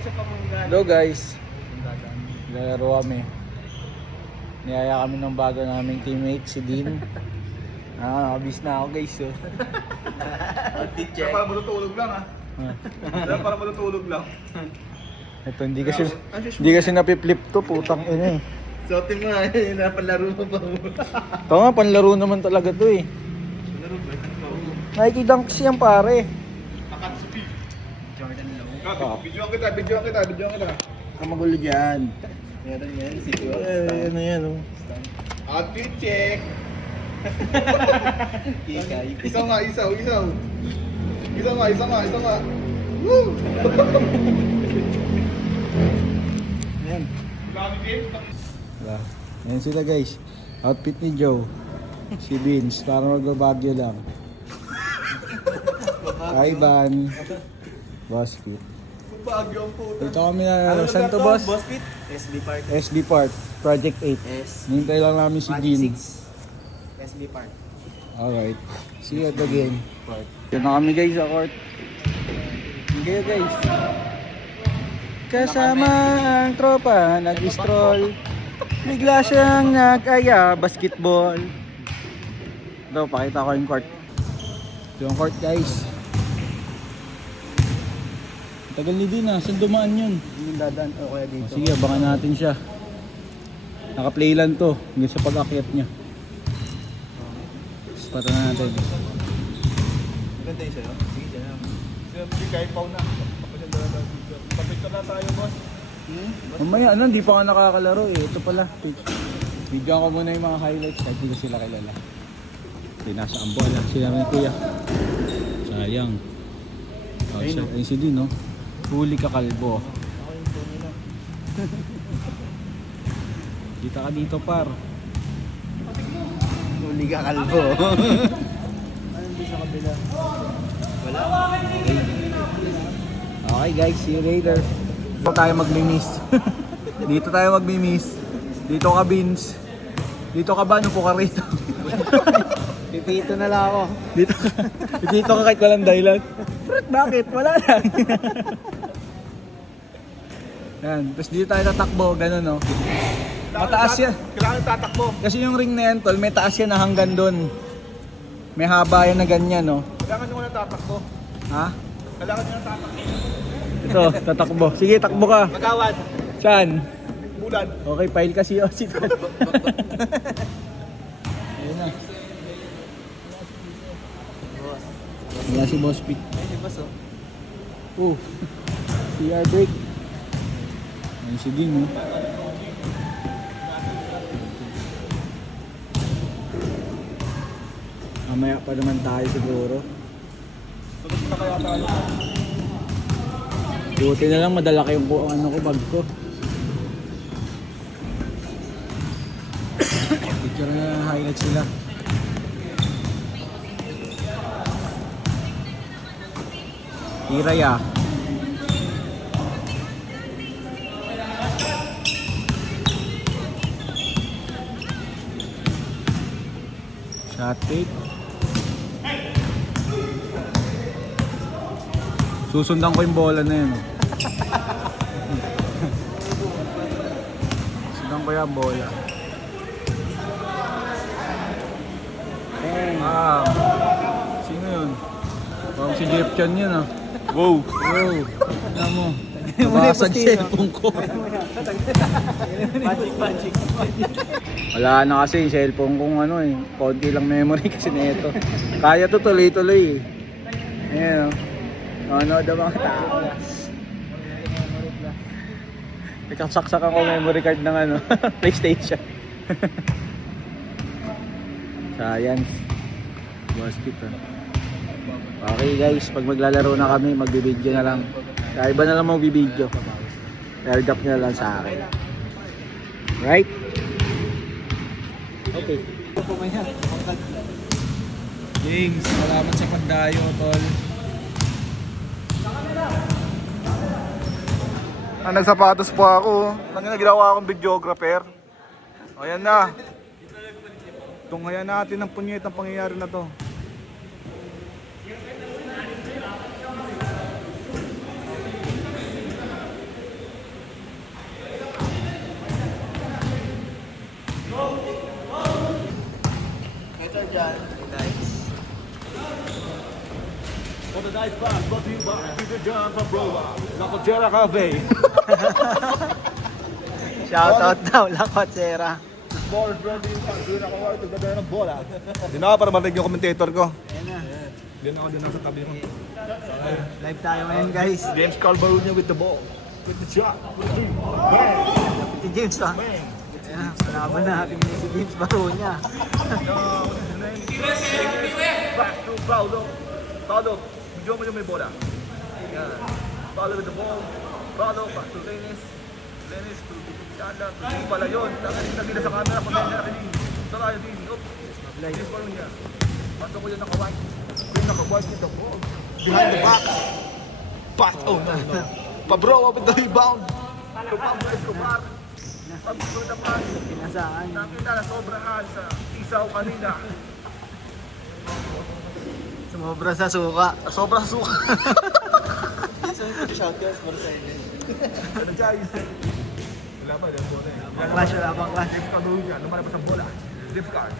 sa pamanggan. Hello guys. Lalaro kami. Niyaya kami ng bago naming teammate, si Dean. Nakabis na ako guys. So. Para matutulog lang ah. Para matutulog lang. Ito, hindi kasi napiplip to, putang ina eh. So, tingnan mo, napalaro mo pa mo. Ito nga, panlaro naman talaga to eh. Laro ba? Nike Dunks yan pare. Akatsuki. Jordan Ah. Low. Videoan kita. Ang magulo dyan. Meron yan, si Ano yan oh. Outfit check. Kikay. Isa nga. Woo! Yan. Yan sila guys. Outfit ni Joe. Si Vince, para magbabagyo lang. Ivan. Basket. Bagyo ang puta. Dito kami na saan to boss? Boss Pit? SB Park. SB Park, Project 8. S. Nintay lang namin si Dean. 6. SB Park. Alright. See you at the game. Yan na kami guys sa court. Hindi guys. Kasama ang tropa, nag-stroll. Bigla siyang nag-aya, basketball. Ito, pakita ko yung court. Ito yung court guys. Tagal ni Dean saan dumaan yun? Yung dadaan o kaya dito. Sige, abangan natin siya. Naka-play lang to, hanggang sa pag-akyat niya. Spata na natin. Maganda yung sa'yo? Sige, dyan lang. Hindi kahit paw na. Papicture na tayo, boss. Mamaya, hindi pa ako nakakalaro eh. Ito pala. Bigyan ko muna yung mga highlights kahit hindi sila kilala. Hindi nasa ang bola. Sila may kuya. Sayang. Oh, ayun si Dean, no? Huli ka kalbo. Ako yung phone nila. Kita ka dito par. Huli ka kalbo. Anong di sa kabila? Wala. Okay guys, see you later. Dito tayo magmi-miss. Dito tayo magmi-miss. Dito ka Vince. Dito ka ba? Ano po ka rito? Pipito na lang ako. Dito ka kahit walang dahilan. Bakit? Wala lang. Yan. Tapos dito tayo tatakbo. Ganun no. Mataas yan. Kailangan tatakbo. Kasi yung ring na yan tol, may taas yan na hanggang doon. May haba yan na ganyan no. Kailangan nyo na tatakbo. Ha? Kailangan nyo na tatakbo. Ito, tatakbo. Sige, takbo ka. Magawad. Saan? Bulan. Okay, file ka si Osi. Ayun na. Boss. Wala si Boss Pete. Ay, di boss oh. CR break. Ayun si Dean, no? Mamaya pa naman tayo siguro. Tulog na kaya tayo. Buti na lang madala ko yung bag ko. Picture na highlights sila. Hiraya. Shot take. Susundan ko yung bola na yun. Susundan ko yung bola. Sino yun? Parang si Jeff Chan yun ah. Wow! Wow! Ano mo? Nabasag cellphone ko. Magic. Wala na kasi yung cellphone kong ano eh. Konti lang memory kasi na ito. Kaya to tuloy-tuloy eh. Ayan o. Ano daw mga tao. Ikasaksakan ko memory card ng ano, PlayStation. Science. Basket Okay guys, pag maglalaro na kami, magbibideo na lang. Kaya iba na lang magbibideo. Airdrop nyo na lang sa akin. Right? Okay. James, salamat sa pagdayo, tol. Nagsapatos pa ako. Ginawa akong videographer. Ayan na. Tunghayan natin ang punyet ang pangyayari na to. Nice pass, brought to you by Peter John Pabroa. La Cochera Cafe. Shoutout daw, La Cochera. Ball brought to you by Peter John Pabroa. Ng bola. Hindi na ako para marinig yung commentator ko. Ayan na. Hindi na ako din sa tabi mo. Live tayo ngayon guys. James Calvarunia with the ball. With the shot. Si James ah. Ayan, palaban na natin si James Baronia. Back to Paulo. Paulo, video mo yung may bola. Yan. Paulo with the ball. Paulo, back to Dennis. Dennis to Chandler. Hindi pala yun. Nagkita sa camera ko na yun. Sarayo din. Oops. James Baronia. Pato ko yung naka-white. Yung naka-white with the ball. Behind the back. Pass. Oh no, no. Pabroa with the rebound. To Pablo Escobar. Pablo the pass. Pinasaan. Nakita na sobrahan sa isaw kanina. Sumobra sa suka. Sobrang suka. Shoutouts for sa inyo. Ano guys? Wala pa, yung bola eh. Clash, wala pang clash. James Calvarunia, lumalabas ang bola. James Car.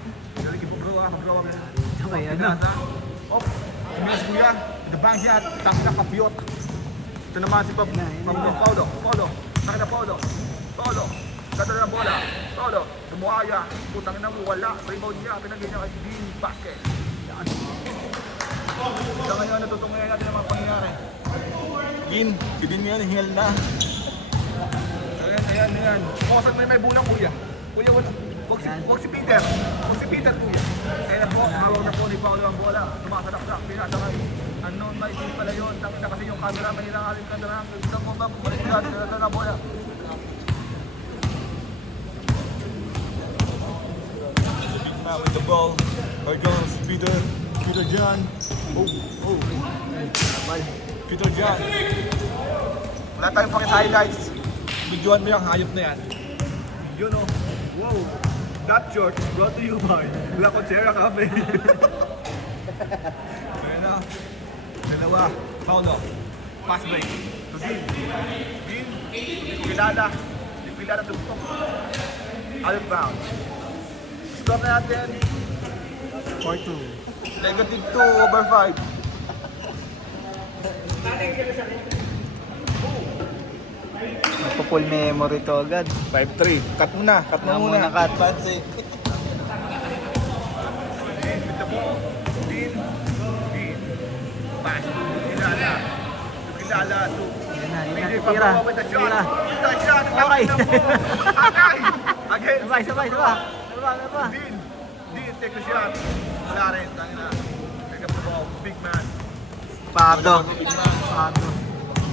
Galing kay Pabroa ngayon. Okay, ano? Op, Jimenez kuya. The backyard, taki na kapiyot. Ito naman si Paulo. Paulo. Taki na Paulo. Paulo. Ganda na ng bola. Paulo. Dumuaya. Putang ina mo, wala. Rebound niya. Pinagay niya kay Dean Basket. Yan. Ito ngayon, natutungayan natin ang mga pangyayari. Dean, Dean yan, hingal na. Ayan. Kumasan mo may bulang kuya. Kuya, wala. Huwag si Peter. Huwag si Peter kuya. Kaya po, hawag na po ni Paulo ang bola. Tumasadak-sak. Pinasakay. Unknown may team pala yun. Tangina kasi yung camera, mahirang aling camera. Gusto mo ba, bumalik natin na bola. With the ball, here goes Peter John. Peter John. Wala tayong pakita highlights. Videoan mo yung hayop na yan. Yun o. Wow. That short is brought to you by La Cochera Cafe. Ayan na. Dalawa. Paulo. Pass break. To Dean. Dean. Hindi ko kilala. Hindi ko kilala ito. Out of bounds. Score natin. 4-2. Negative 2/5. Magpo-full memory to agad. 5-3. Cut mo na. Cut mo muna. Cut. Dean with the ball. Dean. Pass to Kilala. To Kilala. To Yan na, Pili tira. Pabroa with the shot. Tira. With the shot. Okay. Again. Sabay. Dean, take the shot. Wala rin. Tangina. Pick up the ball. Big man. Pardo. Big man. Pardo.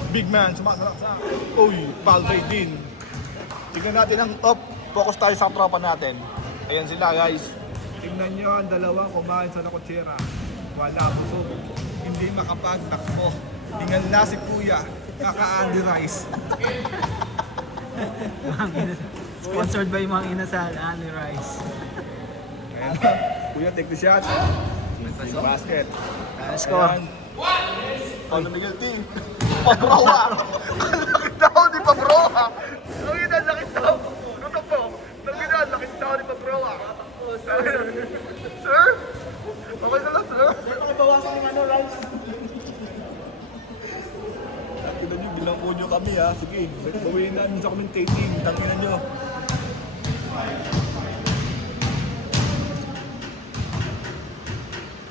Big man, sumasarap sa... Uy, Palvay din. Tignan natin ang top. Focus tayo sa tropa natin. Ayan sila guys. Tignan nyo ang dalawang kumain sa La Cochera. Wala busog. Hindi makapagtakbo. Tingnan na si Kuya. Kaka-Andy Rice. Sponsored by Mang Inasal, Ali Rice. Ayan. Kuya, take the shot. Basket. Score. Ayan. Paulo Miguel T. Pabroa! Ang lakit daw ni Pabroa! Ang lakit daw! Ano po? Ang lakit daw ni Pabroa! Sir? Okay na lang, sir? Sir, pakibawasan yung ano, Rice? Tignan nyo, bilangko nyo kami ha. Sige, gawin namin sa commentating. Tanginan nyo.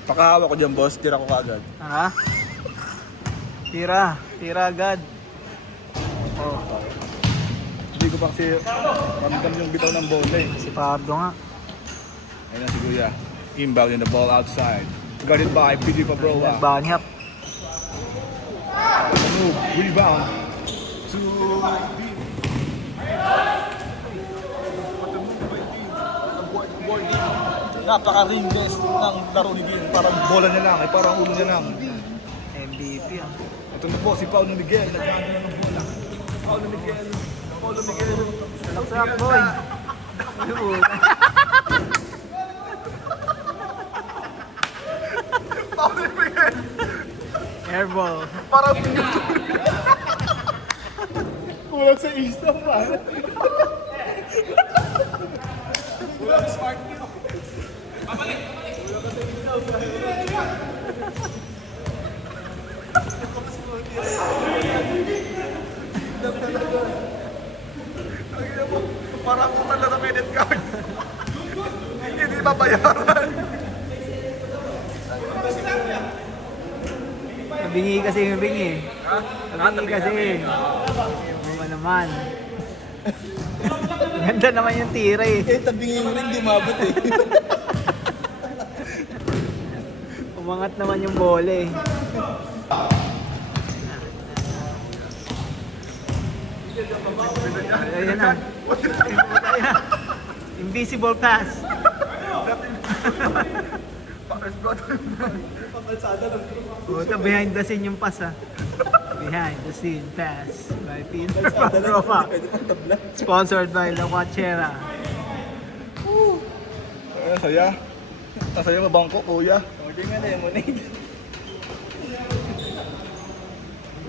Pakahawa ko dyan, boss. Tira ko kagad. Ha? Tira agad. Oh, Hindi ko pa kasi ramdam yung bitaw ng bola eh. si Pardo nga. Ayun na si Kuya. Inbound in the ball outside. Guarded by PD Pabroa. Banyap. Move. Rebound. To Dean. Napaka-ringless ng laro ni Dean. Parang bola niya lang. Parang ulo niya lang. MVP ah. Ito na po si Paulo Miguel. Nagkakaroon ng bola. Paulo Miguel. Salaksak boy. Paulo Miguel. Airball. Parang kulang sa isa pa. Kulang sa spark nyo. Tangina mo, parang utang na credit card. Hindi mabayaran. Nabingi kasi yung bingi. Ha? Nabingi kasi. Oo naman. Ganda naman yung tira eh. Tabingin mo rin, dumabot eh. Umangat naman yung bola eh. Ayan na. Ayan na. Invisible pass. Puta, behind the scene yung pass ah. Behind the scene pass by Peter Padrova. Sponsored by La Quachera. Ay, saya. Saya mo bangko, kuya. Order nga na yung lemonade.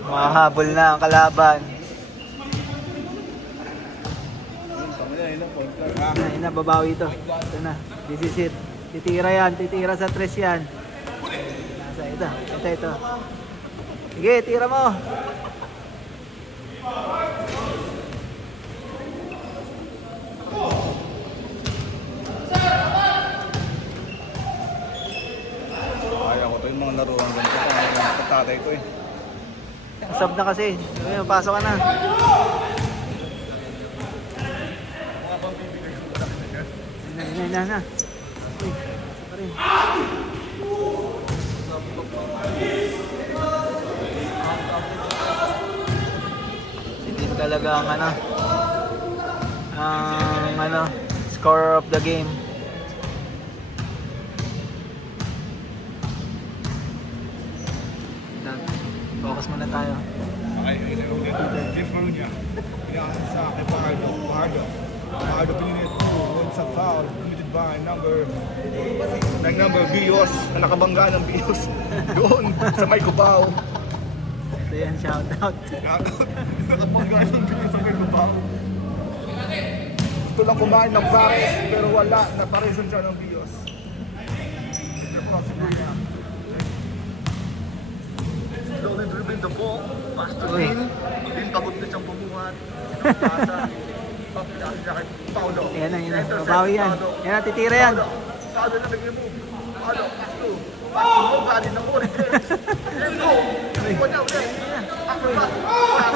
Mahabol na ang kalaban. Ayun na, babawi ito. Ito na, this is it. Titira yan, titira sa tres yan. Nasa ito. Sige, tira mo. Kaya ko to yung mga laruan ganito. Ang tatay ko eh. Sub na kasi. Ayun, pasok ka na. Na. Uy, isa pa rin. Hindi talaga ang scorer of the game. Focus muna tayo. Okay, ulit. Jeff Marunia. Pinakasal sa akin, Fajardo Pinilit 2. Won sa foul. Committed by number Bios. Na nakabangga ng Bios. Doon, sa may Cubao. Ito yan, shoutout. Nakabangga ng Bios sa may Cubao. Gusto lang kumain ng pares, pero wala. Napareson siya ng Bios. Slowly dribbling the ball. Pass to Uy. Lin. Lin pagod na siyang bumuhat. Pasa. Paulo. Ayan na. Babawi yan. Ayan na, titira yan. Paulo na nag-move. Paulo, pass to. Pass to mo, galing na mo rin. Let's go. Iko niya ulit. After pass. Pass.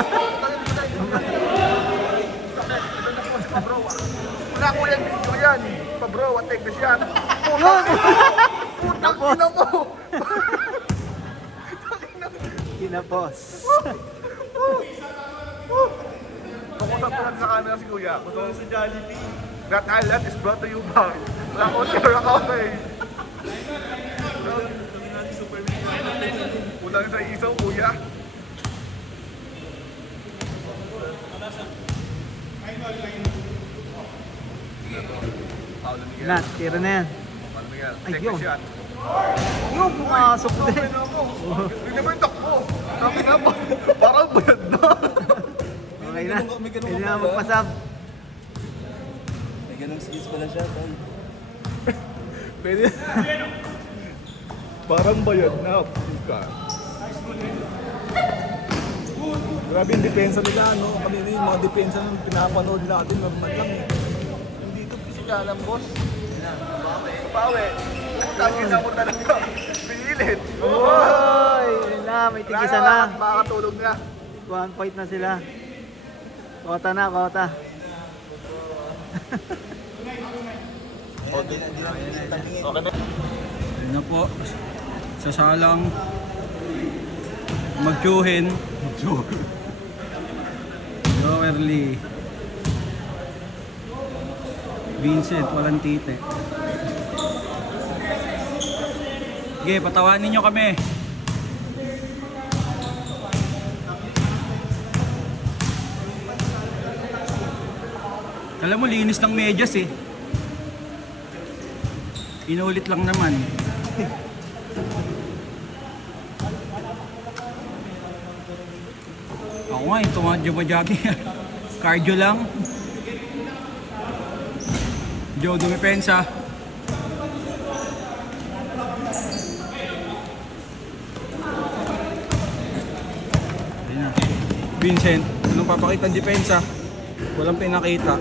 Sakit. Ito na po si Pabroa. Wala ko yan video yan. Pabroa, take this yan. Putang ina mo. Kinapos. Pakusap ko lang sa camera si Kuya. Gusto ko sa Jollibee. That highlight is brought to you by La Quachera Cafe. Kulang sa isaw, Kuya. Paulo Miguel. Na, tira na yan. Paulo Miguel. Ay, Take yun. the shot. Yung pumasok din. Hindi naman yung takbo. Sabi na ba? Parang bayad na. Okay na. Pwede na magpasab. May ganong skills pala siya, tol. Pwede. Parang bayad na. Puka. Grabe yung depensa nila, no? Kami yung mga depensa ng pinapanood natin, normal lang eh. Hindi ito pisikalan, boss. Pawe. Tagin na mo talaga. Pinilit. Oy! Yun na, may tigisa na. Makakatulog na. 1 point na sila. Kota na, kota. Okay na. Yun na po. Sasalang magtsuhin. Jowerly. Vincent, walang tite. Sige, patawanin nyo kami. Alam mo, linis ng medyas eh. Inulit lang naman. Ako nga, yung tumadyo-jogging. Cardio lang. Joe Dumipensa. Vincent, anong papakita ang depensa? Walang pinakita.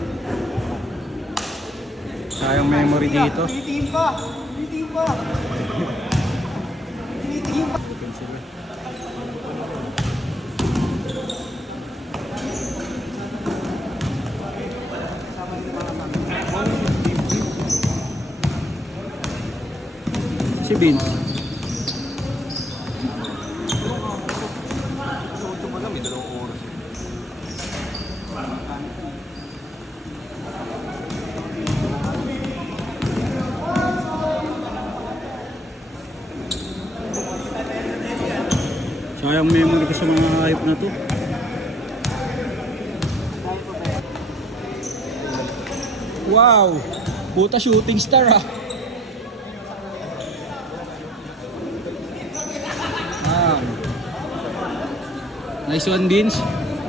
Sayang memory dito. Tinitingin pa! Tinitingin pa! Tinitingin pa! Si Vince. Sayang memory ko sa mga hype na to. Wow! Puta shooting star ah! Nice one, Vince.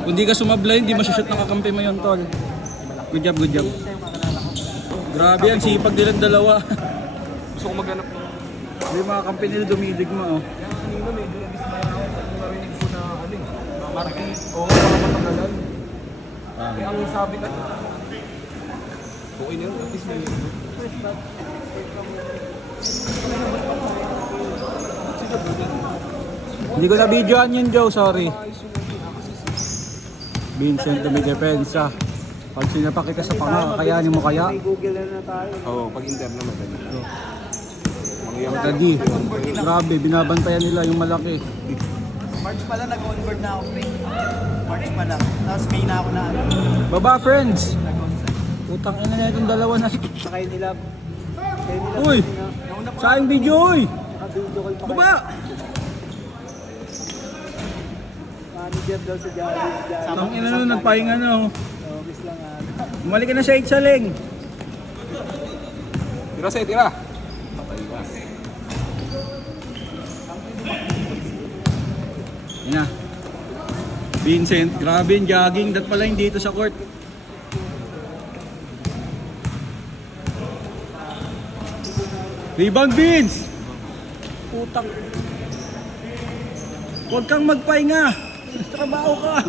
Kung di ka sumablay, hindi masushoot ng kakampi mo yun, tol. Good job, good job. Grabe yan, sipag nilang dalawa. Gusto ko maghanap ng... Yung mga kampi nila dumidig mo, oh. Kanina medyo nabismaya ako pag narinig ko na ano eh. Marquis. Oo, mga matagalan. Kaya ang sabi na... Okay na yun, at least may... Hindi ko na videoan yun, Joe, sorry. Vincent dumidepensa. Pag sinapakita sa panga, kakayanin mo kaya? May Google na tayo. Oo, pag interna madali. Tadi, grabe, binabantayan nila yung malaki. March pala nag-onboard na ako, pre. March pala. Tapos May na ako na ano. Baba, friends! Putang ina na itong dalawa na. Sakay nila. Uy! Saan video, uy! Naka-video call pa Baba! Manager daw sa Jollibee. Tang ina na, nagpahinga na, oh. Office lang ata. Bumalik ka na sa Itzaling. Tira sa'yo, tira! Yan na. Vincent, grabe yung jogging. Dat pala yung dito sa court. Rebound, Vince! Putang. Huwag kang magpahinga. Trabaho ka.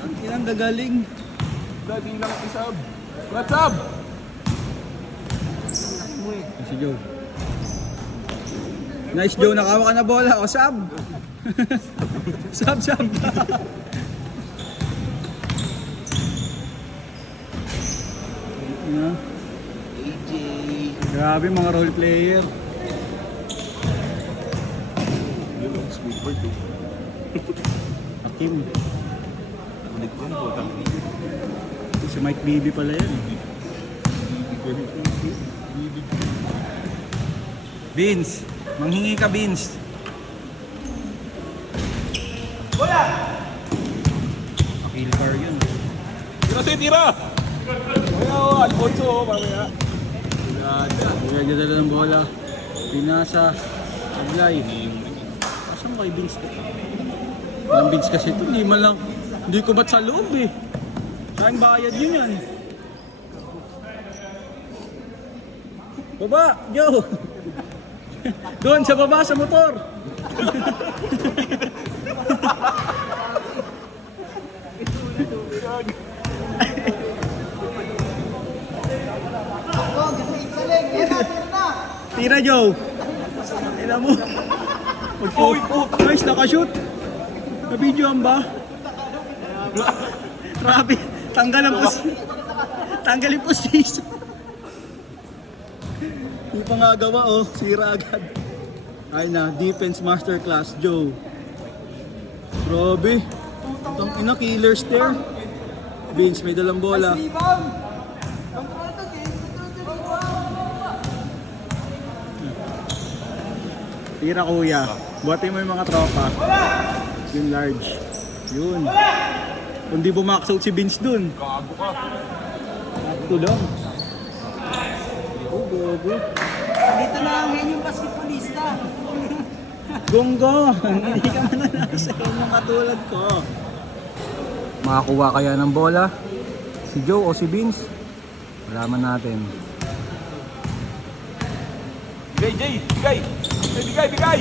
Ang inang gagaling. Dadi lang ang isab. What's up? Si Joe. Nice, Joe. Nakawa ka na bola. O, sab. Sab. Yeah. AJ. Grabe mga role player. Yun ang Squidward eh. Hakim. Ulit ko na po. Si Mike Bibi pala yan. Vince. Manghingi ka, Vince. Bola! Kill car yun. Tira sa'yo, tira! Kaya o, Alfonso o, mamaya. Kaya dala ng bola. Pinasa. Aglay. Asan mo kay Vince to? Ang Vince kasi ito. Hindi man lang. Hindi ko ba't sa loob eh. Saan bayad yun yan? Baba! Joe! Doon sa baba sa motor! Tira, Joe! Tira mo! Uy, guys, nakashoot! Na-videoan ba? Grabe! Tanggal yung position! Hindi pa nga gawa, oh. Sira agad. Ay na, defense masterclass, Joe. Grabe. Itong ina, killer stare. Vince, may dalang bola. Tira, kuya. Buhatin mo yung mga tropa. Yung large. Yun. Kung di bumax out si Vince dun. Gago ka. Tulong. Oh, gogo. Dito na ang yung basketballista. Gonggo! Hindi ka mananalo sa inyong katulad ko. Makakuha kaya ng bola? Si Joe o si Vince? Malaman natin. Bigay, Jay! Bigay! Bigay!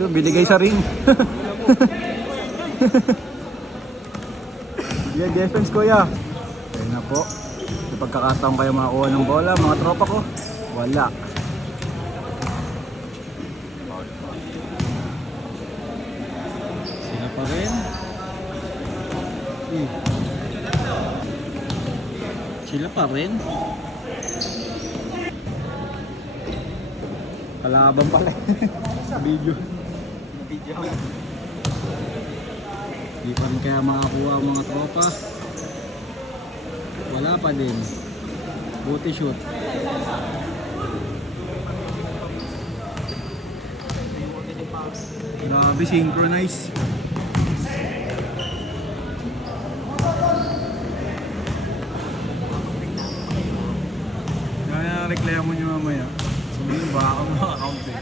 Yun, binigay sa ring. Yeah, defense kuya. Ayun na po. Sa pagkakataon kayo makakuha ng bola, mga tropa ko, wala. Sila pa rin. Sila pa rin. Kalaban pala sa video. Di pa rin kaya makakuha ang mga tropa. Wala pa din. Buti shoot. Grabe, synchronize. Kaya reklamo nyo mamaya. Sabihin ba ako mga-account eh.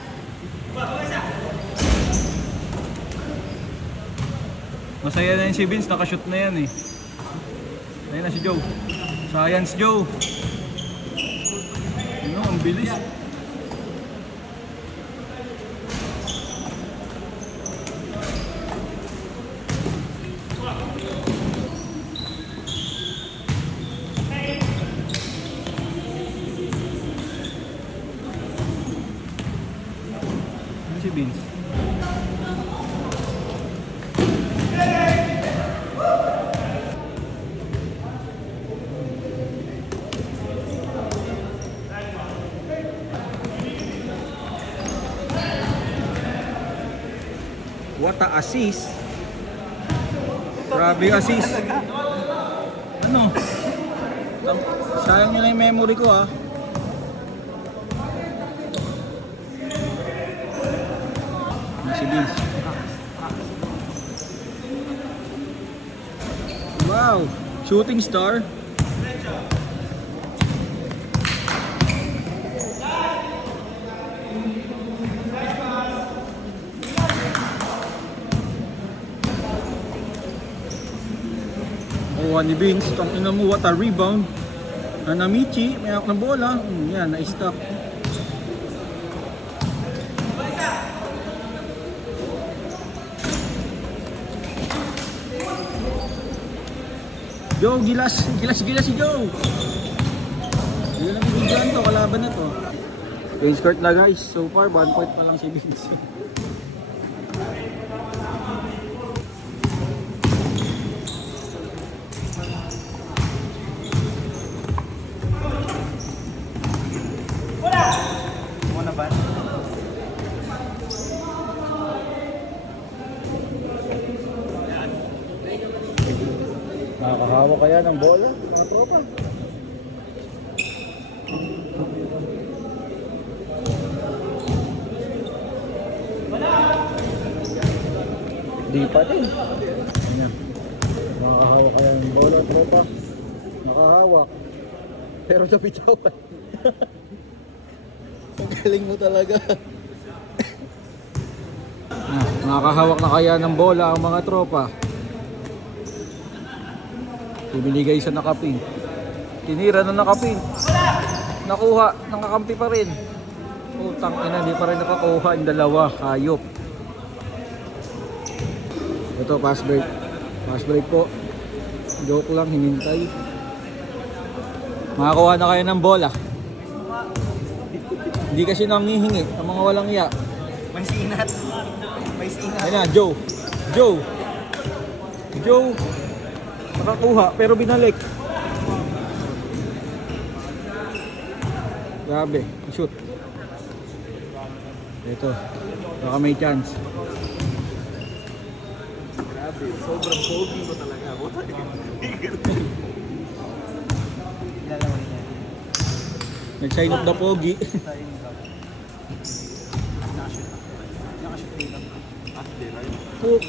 Masaya na yun si Vince, nakashoot na yan eh. Ayun na si Joe. Science Joe. Ano, ang bilis. Ano si Vince? What a assist. Grabe assist. Ano? Sayang nyo na yung memory ko ah. Si Vince. Wow! Shooting star. Ni Vince, itong ina mo, what a rebound. Nanamichi, may ako ng bola. Yan, na-stop. Joe, gilas si Joe. Yun ang bigyan to, kalaban na to. Game scored na guys, so far 1 point pa lang si Vince. Nakakahawak kaya ng bola, mga tropa. Di pa din. Ayan. Nakakahawak kaya ng bola, tropa. Nakahawak. Pero napitawan. Ang galing mo talaga. Nakakahawak na kaya ng bola ang mga tropa. Binigay sa nakaping. Tinira na nakaping. Nakuha, nakakampi pa rin. Utang ina, hindi pa rin nakakuha yung dalawa. Hayop. Ito, pass break. Pass break po. Joke lang, hinintay. Makakuha na kayo ng bola. Hindi kasi nangihingi ang mga walang iya. May sinat. May sinat. Ayun na, Joe. Joe. Nakakuha pero binalik. Grabe, shoot. Ito, baka may chance. Grabe, sobrang pogi mo talaga. Nag-sign up the pogi. Hook.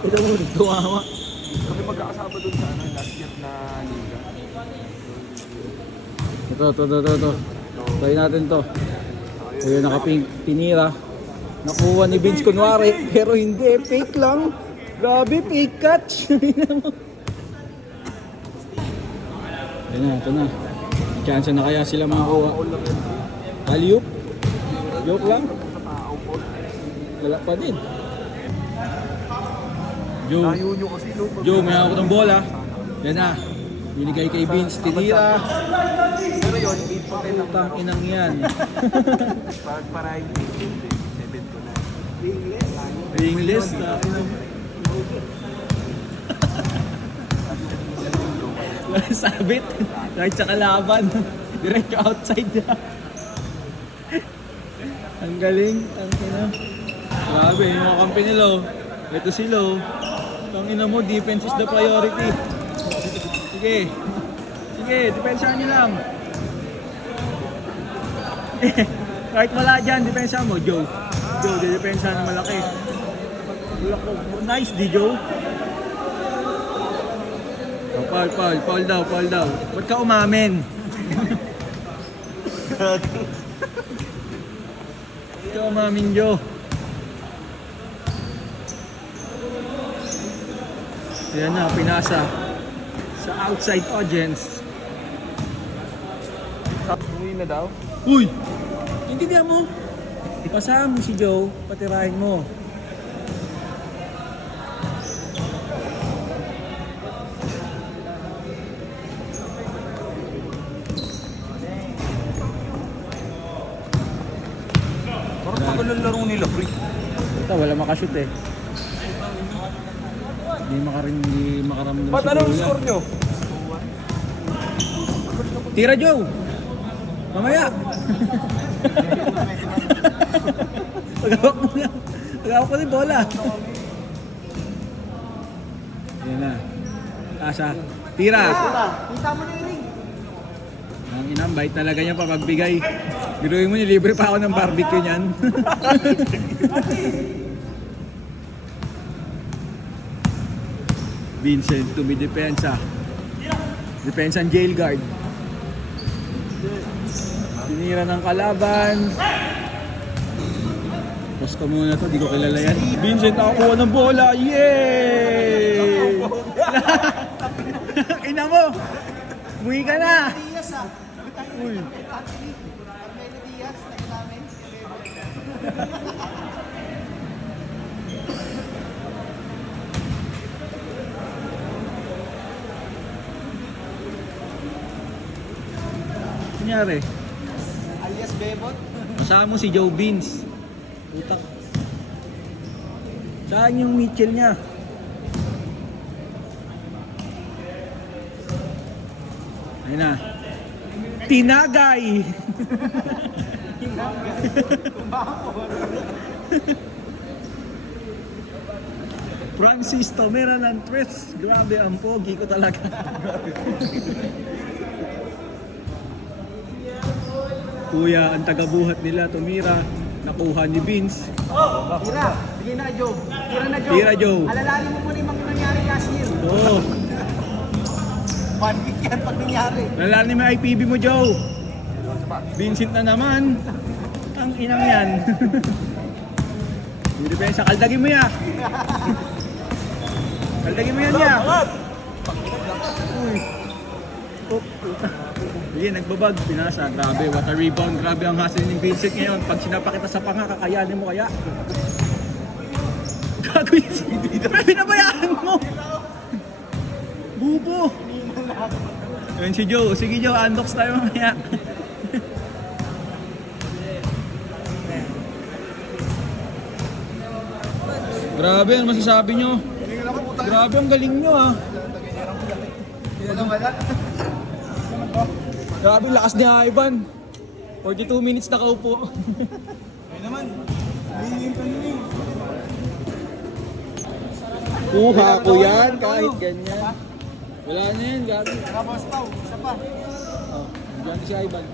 Ito mo, tumawa. Kami magkakasama doon sa last year na liga. Ito. Try natin to. Ayun, nakaping tinira. Nakuha ni Vince kunwari, pero hindi, fake lang. Grabe, fake catch. Ayun na, ito na. Chance na kaya sila makakuha. Alley-oop. Joke lang. Wala pa din. Joe. Layo nyo kasi no. Joe, may hawak ng bola. Yan na. Binigay kay Vince. Tinira. Pero yun, 8 po 10 ang Putang inang yan. para hindi 7 ko na. Ringless. Sabit. Kahit sa kalaban. Diretso outside na. Ang galing. Ang ina. Grabe, yung mga kampi nila. Ito sila. Ang ina mo, defense is the priority. Sige. Sige, depensahan nyo lang. Kahit wala dyan, depensahan mo, Joe. Joe, depensahan ng malaki. Nice, di Joe. Oh, Paul daw. Ba't ka umamin? Ba't ka umamin, Joe? Ayan na, pinasa sa outside audience. Uwi na daw? Uy! Intindihan mo? Kasama mo si Joe, patirahin mo. Parang pagkalang laro nila, pre. Ito, wala makashoot eh. Hindi makaramdam Ba't si anong Kuya. score nyo? Tira, Joe! Mamaya! Pagawak mo na. Pagawak mo din bola. Yan na. Asa. Tira! Kita mo na yung ring. Ang inang bait talaga niya pa pagbigay. Biruin mo niya, libre pa ako ng barbecue niyan. Vincent tumidepensa. Depensa ang jail guard. Tinira ng kalaban. Post ko muna to, di ko kilala yan. Vincent nakakuha ng bola. Yay! Ina mo! Umuwi ka na! Diaz ah. Uy. Carmelo Diaz na namin. Kunyari, Alias Bebot. kasama mo si Joe Beans. Utak. Saan yung Mitchell niya? Ayun na. Tinagay! Francis Tomera ng Twist. Grabe, ang pogi ko talaga. Kuya, ang tagabuhat nila, tumira. Nakuha ni Vince. Tira. Sige na, Joe. Tira na, Joe. Tira, Joe. Alalalim mo muna yung mga nangyari last year. Oo. 1 week yan pag nangyari. Nalala mo yung IPB mo, Joe. Vincent na naman. Ang inang yan. Hindi depensa. Kaldagin mo yan. Kaldagin mo yan niya. Uy. Oh. Sige, nagbabag. Pinasa. Grabe. What a rebound. Grabe ang hustle ni Vincent ngayon. Pag sinapakita sa panga, kakayanin mo kaya. Gagawin si pinabayaan mo. Bubo. Ayun si Joe. Sige Joe, unbox tayo mamaya. Grabe, ano masasabi nyo? Grabe, ang galing nyo ah. Grabe, lakas ni Ivan. 42 minutes nakaupo. Ayun naman. Kuha ko yan kahit ganyan. Wala na yan, gabi. Tapos pa, isa pa. Oh, nandiyan si Ivan.